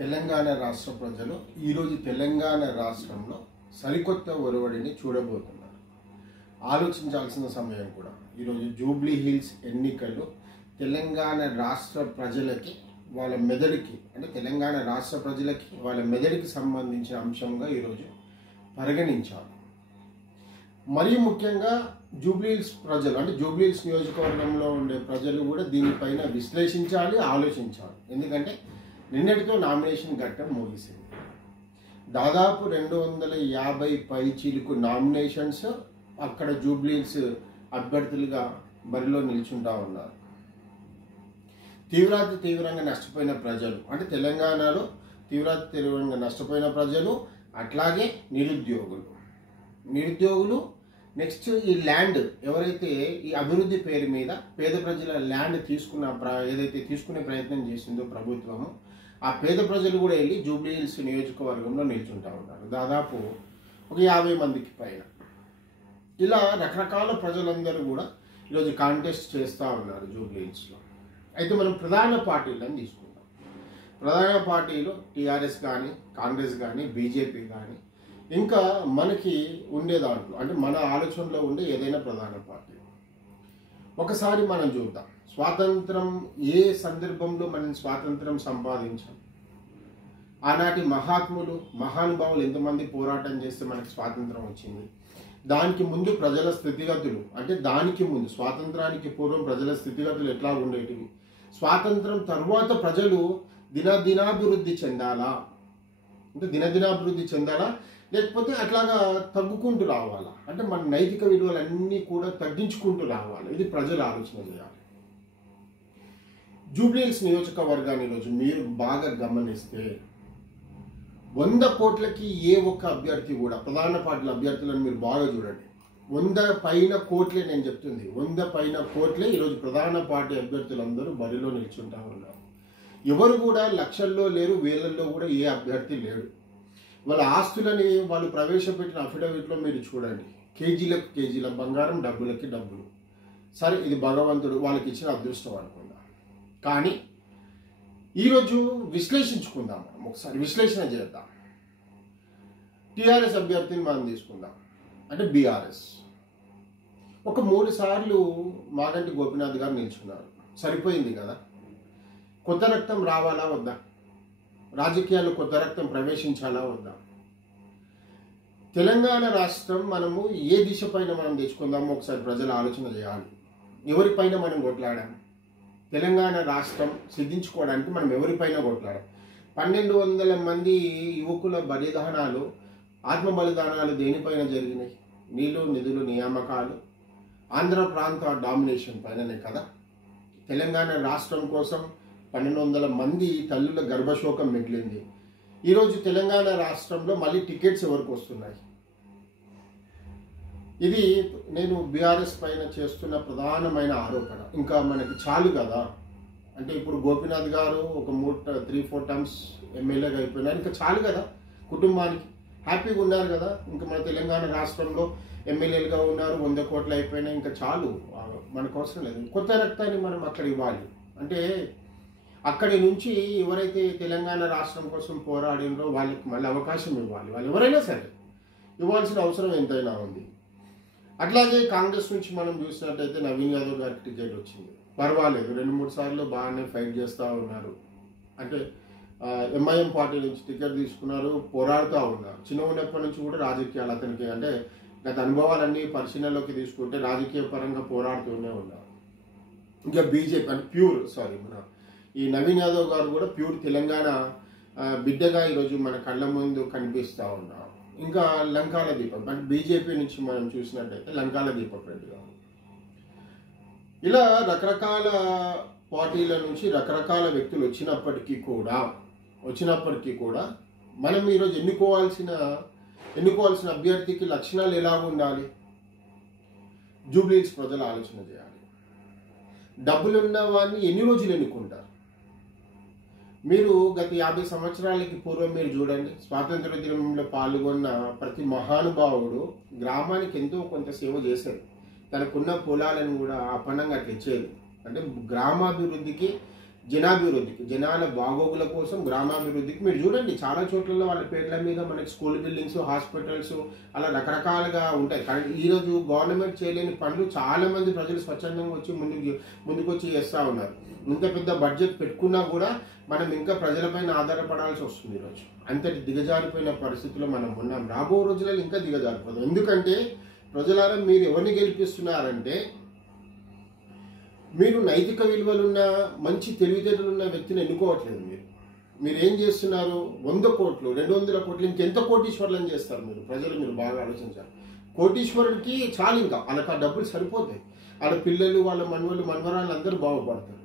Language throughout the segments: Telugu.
తెలంగాణ రాష్ట్ర ప్రజలు ఈరోజు తెలంగాణ రాష్ట్రంలో సరికొత్త ఒరవడిని చూడబోతున్నారు. ఆలోచించాల్సిన సమయం కూడా. ఈరోజు జూబ్లీ హిల్స్ ఎన్నికలు తెలంగాణ రాష్ట్ర ప్రజలకి వాళ్ళ మెదడుకి అంటే తెలంగాణ రాష్ట్ర ప్రజలకి వాళ్ళ మెదడుకి సంబంధించిన అంశంగా ఈరోజు పరిగణించాలి. మరీ ముఖ్యంగా జూబ్లీ హిల్స్ ప్రజలు అంటే జూబ్లీ హిల్స్ నియోజకవర్గంలో ఉండే ప్రజలు కూడా దీనిపైన విశ్లేషించాలి, ఆలోచించాలి. ఎందుకంటే నిన్నటితో నామినేషన్ ఘట్టం ముగిసింది. దాదాపు 250 పైచీలకు నామినేషన్స్ అక్కడ జూబ్లీ హిల్స్ అభ్యర్థులుగా బరిలో నిల్చుంటా ఉన్నారు. తీవ్రంగా నష్టపోయిన ప్రజలు అంటే తెలంగాణలో తీవ్రంగా నష్టపోయిన ప్రజలు, అట్లాగే నిరుద్యోగులు నెక్స్ట్ ఈ ల్యాండ్ ఎవరైతే ఈ అభివృద్ధి పేరు మీద పేద ప్రజల ల్యాండ్ ఏదైతే తీసుకునే ప్రయత్నం చేసిందో ప్రభుత్వము, ఆ పేద ప్రజలు కూడా వెళ్ళి జూబ్లీ హిల్స్ నియోజకవర్గంలో నిల్చుంటా ఉన్నారు. దాదాపు ఒక 50 మందికి పైన. ఇలా రకరకాల ప్రజలందరూ కూడా ఈరోజు కాంటెస్ట్ చేస్తూ ఉన్నారు జూబ్లీ హిల్స్లో. అయితే మనం ప్రధాన పార్టీలను తీసుకుందాం. ప్రధాన పార్టీలు టీఆర్ఎస్ కానీ, కాంగ్రెస్ కానీ, బీజేపీ కానీ, ఇంకా మనకి ఉండే దాంట్లో అంటే మన ఆలోచనలో ఉండే ఏదైనా ప్రధాన పార్టీ. ఒకసారి మనం చూద్దాం, స్వాతంత్రం ఏ సందర్భంలో మనం స్వాతంత్రం సంపాదించాం, ఆనాటి మహానుభావులు ఎంతమంది పోరాటం చేస్తే మనకి స్వాతంత్రం వచ్చింది, దానికి ముందు ప్రజల స్థితిగతులు అంటే దానికి ముందు స్వాతంత్రానికి పూర్వం ప్రజల స్థితిగతులు ఎట్లా ఉండేటివి, స్వాతంత్రం తర్వాత ప్రజలు దినాభివృద్ధి చెందాలా అంటే దినాభివృద్ధి చెందాలా లేకపోతే అట్లాగా తగ్గుకుంటూ రావాలా అంటే మన నైతిక విలువలన్నీ కూడా తగ్గించుకుంటూ రావాలి. ఇది ప్రజలు ఆలోచన చేయాలి. జూబ్లీ హిల్స్ నియోజకవర్గాన్ని ఈరోజు మీరు బాగా గమనిస్తే 100 కోట్లకి ఏ ఒక్క అభ్యర్థి కూడా ప్రధాన పార్టీల అభ్యర్థులను మీరు బాగా చూడండి. 100 పైన కోట్లే, నేను చెప్తుంది 100 పైన కోట్లే ఈరోజు ప్రధాన పార్టీ అభ్యర్థులందరూ బరిలో నిల్చుంటా ఉన్నారు. ఎవరు కూడా లక్షల్లో లేరు, వేలల్లో కూడా ఏ అభ్యర్థి లేడు. వాళ్ళ ఆస్తులని వాళ్ళు ప్రవేశపెట్టిన అఫిడవిట్లో మీరు చూడండి, కేజీల బంగారం, డబ్బులకి డబ్బులు. సరే, ఇది భగవంతుడు వాళ్ళకి ఇచ్చిన అదృష్టం అనుకుందాం. కానీ ఈరోజు విశ్లేషించుకుందాం, మనం ఒకసారి విశ్లేషణ చేద్దాం. టీఆర్ఎస్ అభ్యర్థిని మనం తీసుకుందాం అంటే బీఆర్ఎస్. ఒక 3 సార్లు మాగంటి గోపీనాథ్ గారు నిల్చున్నారు. సరిపోయింది కదా. కొత్త రక్తం రావాలా వద్దా? రాజకీయాల్లో కొత్త రక్తం ప్రవేశించాలా వద్దా? తెలంగాణ రాష్ట్రం మనము ఏ దిశ పైన మనం తెచ్చుకుందామో ఒకసారి ప్రజలు ఆలోచన చేయాలి. ఎవరిపైన మనం కొట్లాడాం? తెలంగాణ రాష్ట్రం సిద్ధించుకోవడానికి మనం ఎవరిపైన కొట్లాడాం? 1200 మంది యువకుల బలిదానాలు, ఆత్మ బలిదానాలు దేనిపైన జరిగినాయి? నీళ్లు, నిధులు, నియామకాలు, ఆంధ్ర ప్రాంత డామినేషన్ పైననే కదా. తెలంగాణ రాష్ట్రం కోసం 1200 మంది తల్లుల గర్భశోకం మిగిలింది. ఈరోజు తెలంగాణ రాష్ట్రంలో మళ్ళీ టికెట్స్ ఎవరికి వస్తున్నాయి? ఇది నేను బీఆర్ఎస్ పైన చేస్తున్న ప్రధానమైన ఆరోపణ. ఇంకా మనకి చాలు కదా అంటే ఇప్పుడు గోపీనాథ్ గారు ఒక 3-4 టర్మ్స్ ఎమ్మెల్యేగా అయిపోయినారు, ఇంకా చాలు కదా. కుటుంబానికి హ్యాపీగా ఉన్నారు కదా. ఇంకా మన తెలంగాణ రాష్ట్రంలో ఎమ్మెల్యేలుగా ఉన్నారు, 100 కోట్లు అయిపోయినాయి, ఇంకా చాలు, మనకు అవసరం లేదు. కొత్త రక్తాన్ని మనం అక్కడ ఇవ్వాలి. అంటే అక్కడి నుంచి ఎవరైతే తెలంగాణ రాష్ట్రం కోసం పోరాడినో వాళ్ళకి మళ్ళీ అవకాశం ఇవ్వాలి. వాళ్ళు ఎవరైనా సరే ఇవ్వాల్సిన అవసరం ఎంతైనా ఉంది. అట్లాగే కాంగ్రెస్ నుంచి మనం చూసినట్టయితే నవీన్ యాదవ్ గారికి టికెట్ వచ్చింది, పర్వాలేదు, 2-3 సార్లు బాగానే ఫైట్ చేస్తూ ఉన్నారు. అంటే ఎంఐఎం పార్టీ నుంచి టికెట్ తీసుకున్నారు, పోరాడుతూ ఉన్నారు. చిన్న ఉన్నప్పటి నుంచి కూడా రాజకీయాలు అతనికి అంటే గత అనుభవాలన్నీ పరిశీలనలోకి తీసుకుంటే రాజకీయ పరంగా పోరాడుతూనే ఉన్నారు. ఇంకా బీజేపీ అంటే మన ఈ నవీన్ యాదవ్ గారు కూడా ప్యూర్ తెలంగాణ బిడ్డగా ఈరోజు మన కళ్ళ ముందు కనిపిస్తూ ఉన్నారు. ఇంకా లంకాల దీపక్ అంటే బీజేపీ నుంచి మనం చూసినట్టయితే లంకాల దీపక్ రెడ్డి గారు. ఇలా రకరకాల పార్టీల నుంచి రకరకాల వ్యక్తులు వచ్చినప్పటికీ కూడా మనం ఈరోజు ఎన్నుకోవాల్సిన అభ్యర్థికి లక్షణాలు ఎలా ఉండాలి? జూబ్లీ హిల్స్ ప్రజలు ఆలోచన చేయాలి. డబ్బులున్న వాడిని ఎన్ని రోజులు ఎన్నుకుంటారు? మీరు గత 50 సంవత్సరాలకి పూర్వం మీరు చూడండి, స్వాతంత్ర దినంలో పాల్గొన్న ప్రతి మహానుభావుడు గ్రామానికి ఎంతో కొంత సేవ చేశాడు. తనకున్న పొలాలను కూడా అపన్నంగా తెచ్చేది. అంటే గ్రామాభివృద్ధికి జనాభివృద్ధికి, జనాల బాగోగుల కోసం, గ్రామాభివృద్ధికి. మీరు చూడండి చాలా చోట్లలో వాళ్ళ పేర్ల మీద మనకి స్కూల్ బిల్డింగ్స్, హాస్పిటల్స్ అలా రకరకాలుగా ఉంటాయి. కానీ ఈరోజు గవర్నమెంట్ చేయలేని పనులు చాలా మంది ప్రజలు స్వచ్ఛందంగా వచ్చి ముందుకొచ్చి చేస్తూ ఉన్నారు. ఇంత పెద్ద బడ్జెట్ పెట్టుకున్నా కూడా మనం ఇంకా ప్రజలపైన ఆధారపడాల్సి వస్తుంది ఈరోజు. అంతటి దిగజారిపోయిన పరిస్థితుల్లో మనం ఉన్నాం. రాబో రోజులలో ఇంకా దిగజారిపోతాం. ఎందుకంటే ప్రజలారా, మీరు ఎవరిని గెలిపిస్తున్నారంటే, మీరు నైతిక విలువలున్న, మంచి తెలివితేటలున్న వ్యక్తిని ఎన్నుకోవట్లేదు. మీరు ఏం చేస్తున్నారు? 100 కోట్లు, 200 కోట్లు, ఇంకెంత కోటీశ్వరులను చేస్తారు మీరు? ప్రజలు మీరు బాగా ఆలోచించాలి. కోటీశ్వరుడికి చాలు, ఇంకా వాళ్ళకి ఆ డబ్బులు సరిపోతాయి. వాళ్ళ పిల్లలు, వాళ్ళ మనవలు, మనవరాళ్ళు అందరూ బాగుపడతారు.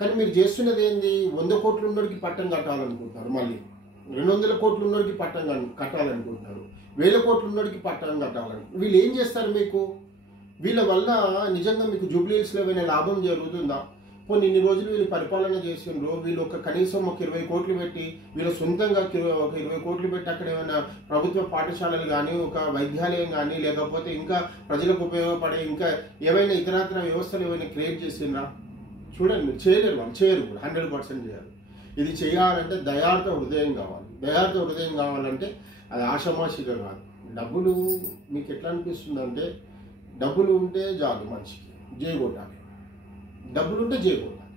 కానీ మీరు చేస్తున్నది ఏంది? 100 కోట్లు ఉన్నోడికి పట్టం కట్టాలనుకుంటున్నారు, మళ్ళీ 200 కోట్లు ఉన్నోడికి పట్టం కట్టాలనుకుంటున్నారు, 1000 కోట్లు ఉన్నోడికి పట్టం కట్టాలని. వీళ్ళు ఏం చేస్తారు మీకు? వీళ్ళ వల్ల నిజంగా మీకు జూబ్లీహిల్స్లో ఏమైనా లాభం జరుగుతుందా? పోనీ ఇన్ని రోజులు వీళ్ళు పరిపాలన చేసిండ్రు, వీళ్ళు కనీసం ఒక 20 కోట్లు పెట్టి, వీళ్ళు సొంతంగా ఒక 20 కోట్లు పెట్టి అక్కడ ఏమైనా ప్రభుత్వ పాఠశాలలు కానీ, ఒక వైద్యాలయం కానీ, లేకపోతే ఇంకా ప్రజలకు ఉపయోగపడే ఇంకా ఏవైనా ఇతరత్ర వ్యవస్థలు ఏమైనా క్రియేట్ చేసిండ్రా? చూడండి, మీరు చేయలేరు, వాళ్ళు చేయరు కూడా, 100% చేయాలి. ఇది చేయాలంటే దయార్థ హృదయం కావాలి. దయార్థ హృదయం కావాలంటే అది ఆషామాషిగా కాదు. డబ్బులు మీకు ఎట్లా అనిపిస్తుంది అంటే, డబ్బులు ఉంటే చాలు మనిషికి, జయగొట్టాలి. డబ్బులు ఉంటే జయగొట్టాలి.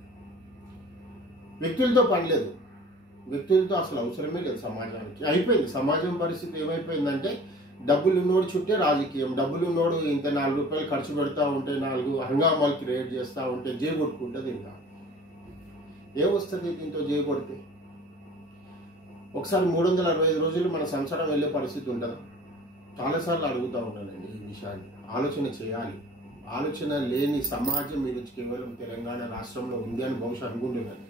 వ్యక్తులతో పని లేదు, వ్యక్తులతో అసలు అవసరమే లేదు సమాజానికి. అయిపోయింది సమాజం పరిస్థితి. ఏమైపోయిందంటే, డబ్బులు ఉన్నోడు చుట్టే రాజకీయం, డబ్బులు ఉన్నోడు ఇంత 4 రూపాయలు ఖర్చు పెడతా ఉంటే, 4 హంగామాలు క్రియేట్ చేస్తూ ఉంటే జయగొట్టుకుంటుంది. ఇంకా ఏమొస్తుంది దీంతో జయగొడితే? ఒకసారి 365 రోజులు మన సంసారం వెళ్ళే పరిస్థితి ఉంటుందా? చాలాసార్లు అడుగుతూ ఉన్నానండి ఈ విషయాన్ని. ఆలోచన చేయాలి. ఆలోచన లేని సమాజం ఈరోజు కేవలం తెలంగాణ రాష్ట్రంలో ఉంది అని బహుశా అనుకుంటున్నాను.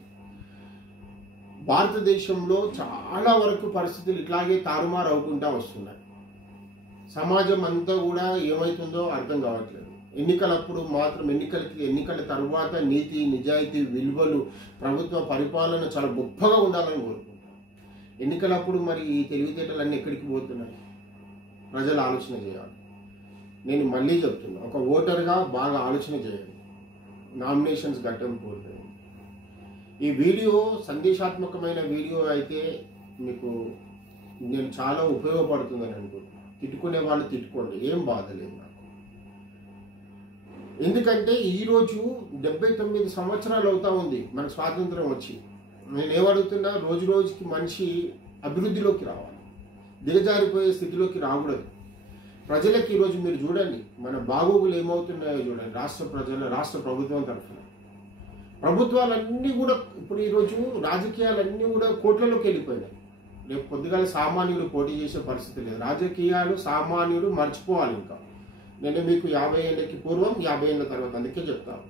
భారతదేశంలో చాలా వరకు పరిస్థితులు ఇట్లాగే తారుమారు అవుకుంటా వస్తున్నాయి. సమాజం అంతా కూడా ఏమవుతుందో అర్థం కావట్లేదు. ఎన్నికలప్పుడు మాత్రం, ఎన్నికల తర్వాత నీతి, నిజాయితీ, విలువలు, ప్రభుత్వ పరిపాలన చాలా గొప్పగా ఉండాలని కోరుకుంటాం. ఎన్నికలప్పుడు మరి ఈ తెలివితేటలన్నీ ఎక్కడికి పోతున్నాయి? ప్రజలు ఆలోచన చేయాలి. నేను మళ్ళీ చెప్తున్నా, ఒక ఓటర్గా బాగా ఆలోచన చేయండి. నామినేషన్స్ ఘట్టం పూర్తయింది. ఈ వీడియో సందేశాత్మకమైన వీడియో అయితే మీకు నేను చాలా ఉపయోగపడుతుందని అనుకుంటున్నాను. తిట్టుకునే వాళ్ళు తిట్టుకోండి, ఏం బాధ లేదు నాకు. ఎందుకంటే ఈరోజు 79 సంవత్సరాలు అవుతా ఉంది మనకు స్వాతంత్రం వచ్చి. నేనేమడుగుతున్నా, రోజు రోజుకి మనిషి అభివృద్ధిలోకి రావాలి, దిగజారిపోయే స్థితిలోకి రాకూడదు. ప్రజలకి ఈరోజు మీరు చూడండి, మన బాగోగులు ఏమవుతున్నాయో చూడండి. రాష్ట్ర ప్రభుత్వం తరఫున ప్రభుత్వాలన్నీ కూడా ఇప్పుడు ఈరోజు రాజకీయాలన్నీ కూడా కోట్లలోకి వెళ్ళిపోయినాయి. రేపు పొద్దుగాల సామాన్యుడు పోటీ చేసే పరిస్థితి లేదు. రాజకీయాలు సామాన్యుడు మర్చిపోవాలి. ఇంకా నేను మీకు 50 ఏళ్ళకి పూర్వం, 50 ఏళ్ళ తర్వాత, అందుకే చెప్తాను,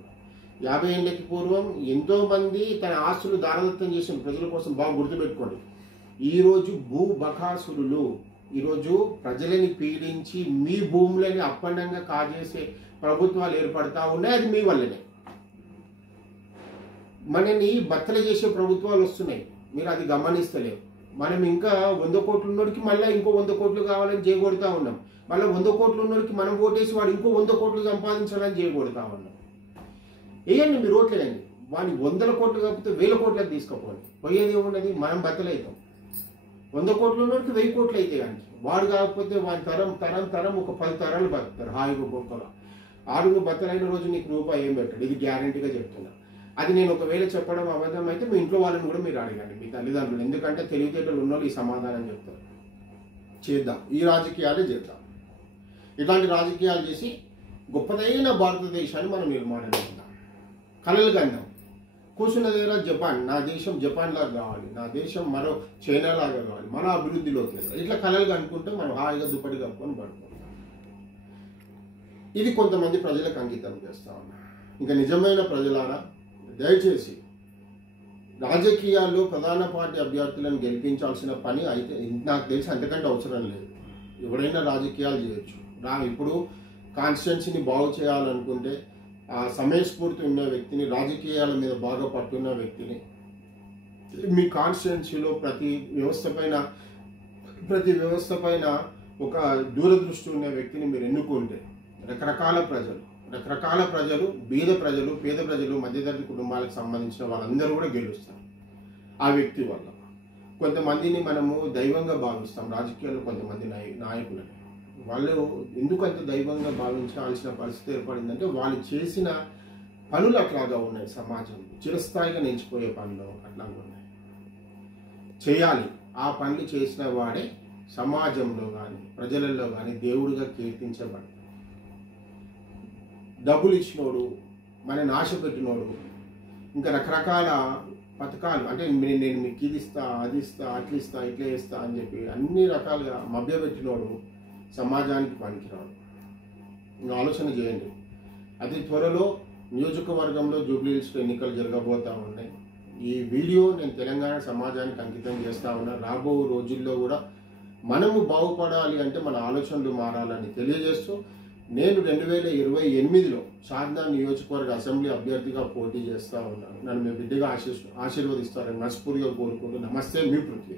50 ఏళ్ళకి పూర్వం ఎంతోమంది తన ఆస్తులు దారదత్తం చేసిన ప్రజల కోసం బాగా గుర్తుపెట్టుకోండి. ఈరోజు భూబకాసురులు ఈరోజు ప్రజలని పీడించి మీ భూములని అప్పండంగా కాజేసే ప్రభుత్వాలు ఏర్పడతా ఉన్నాయి. అది మీ వల్లనే. మనని బత్తలు చేసే ప్రభుత్వాలు వస్తున్నాయి, మీరు అది గమనిస్తలేరు. మనం ఇంకా 100 కోట్లు ఉన్నోడికి మళ్ళీ ఇంకో 100 కోట్లు కావాలని చేయగొడతా ఉన్నాం. మళ్ళీ 100 కోట్లు ఉన్నోడికి మనం ఓటేసి వాడు ఇంకో 100 కోట్లు సంపాదించాలని చేయగొడతా ఉన్నాం. వేయండి, మీరు ఓట్లేయండి. వాడిని 100 కోట్లు కాకపోతే 1000 కోట్లకు తీసుకుపోండి. పోయేది ఏమున్నది? మనం బత్తలవుతాం. 100 కోట్లు ఉన్నోడికి 1000 కోట్లు అయితే కానీ వాడు కాకపోతే వాడి తరం ఒక 10 తరాలు బతుకుతారు హాయిగా గొప్పగా. ఆడుగు బత్తలైన రోజు నీకు రూపాయి ఏం పెట్టాడు, ఇది గ్యారంటీగా చెప్తున్నా. అది నేను ఒకవేళ చెప్పడం అబద్ధం అయితే మీ ఇంట్లో వాళ్ళని కూడా మీరు అడగండి, మీ తల్లిదండ్రులు. ఎందుకంటే తెలివితేటలు ఉన్నోళ్ళు ఈ సమాధానం చెప్తారు. చేద్దాం, ఈ రాజకీయాలే చేద్దాం. ఇట్లాంటి రాజకీయాలు చేసి గొప్పదైన భారతదేశాన్ని మనం నిర్మాణం చేద్దాం. కలలు కందాం. కూర్చున్న దగ్గర జపాన్, నా దేశం జపాన్ లాగా కావాలి, నా దేశం మరో చైనా లాగా కావాలి, మన అభివృద్ధిలోకి వెళ్ళాలి. ఇట్లా కలలు కనుక్కుంటే మనం హాయిగా దుప్పటి కప్పుకొని పడుకుంటాం. ఇది కొంతమంది ప్రజలకు అంకితం చేస్తా ఉన్నా. ఇంకా నిజమైన ప్రజలారా, దయచేసి రాజకీయాల్లో ప్రధాన పార్టీ అభ్యర్థులను గెలిపించాల్సిన పని అయితే నాకు తెలిసి అంతకంటే అవసరం లేదు. ఎవరైనా రాజకీయాలు చేయొచ్చు. ఇప్పుడు కాన్స్టిట్యున్సీని బాగు చేయాలనుకుంటే ఆ సమయస్ఫూర్తి ఉన్న వ్యక్తిని, రాజకీయాల మీద బాగా పట్టున్న వ్యక్తిని, మీ కాన్స్టిట్యున్సీలో ప్రతి వ్యవస్థ పైన ఒక దూరదృష్టి ఉన్న వ్యక్తిని మీరు ఎన్నుకుంటే రకరకాల ప్రజలు రకరకాల ప్రజలు, బీద ప్రజలు, పేద ప్రజలు, మధ్యతరగతి కుటుంబాలకు సంబంధించిన వాళ్ళందరూ కూడా గెలుస్తారు ఆ వ్యక్తి వల్ల. కొంతమందిని మనము దైవంగా భావిస్తాం, రాజకీయాల్లో కొంతమంది నాయకులని. వాళ్ళు ఎందుకంత దైవంగా భావించాల్సిన పరిస్థితి ఏర్పడిందంటే వాళ్ళు చేసిన పనులు అట్లాగా ఉన్నాయి, సమాజం చిరస్థాయిగా నిలిచిపోయే పనులు అట్లాగా ఉన్నాయి. చేయాలి, ఆ పనులు చేసిన వాడే సమాజంలో కానీ ప్రజలలో కానీ దేవుడిగా కీర్తించబడి, డబ్బులు ఇచ్చినోడు, మన నాశ పెట్టినోడు, ఇంకా రకరకాల పథకాలు అంటే నేను మీకు ఇది ఇస్తా, అది ఇస్తా, అట్లా ఇస్తా, ఇట్లా ఇస్తా అని చెప్పి అన్ని రకాలుగా మభ్యపెట్టినోడు సమాజానికి పనికిరాడు. ఇంకా ఆలోచన చేయండి. అతి త్వరలో నియోజకవర్గంలో జూబ్లీహిల్స్లో ఎన్నికలు జరగబోతూ ఉన్నాయి. ఈ వీడియో నేను తెలంగాణ సమాజానికి అంకితం చేస్తూ ఉన్నా. రాబో రోజుల్లో కూడా మనము బాగుపడాలి అంటే మన ఆలోచనలు మారాలని తెలియజేస్తూ, నేను 2028లో షాద్నా నియోజకవర్గ అసెంబ్లీ అభ్యర్థిగా పోటీ చేస్తూ ఉన్నాను. నన్ను మీ బిడ్డగా ఆశీర్వదిస్తారని మనస్ఫూర్తిగా కోరుకుంటూ, నమస్తే, మీ పృథ్వీ.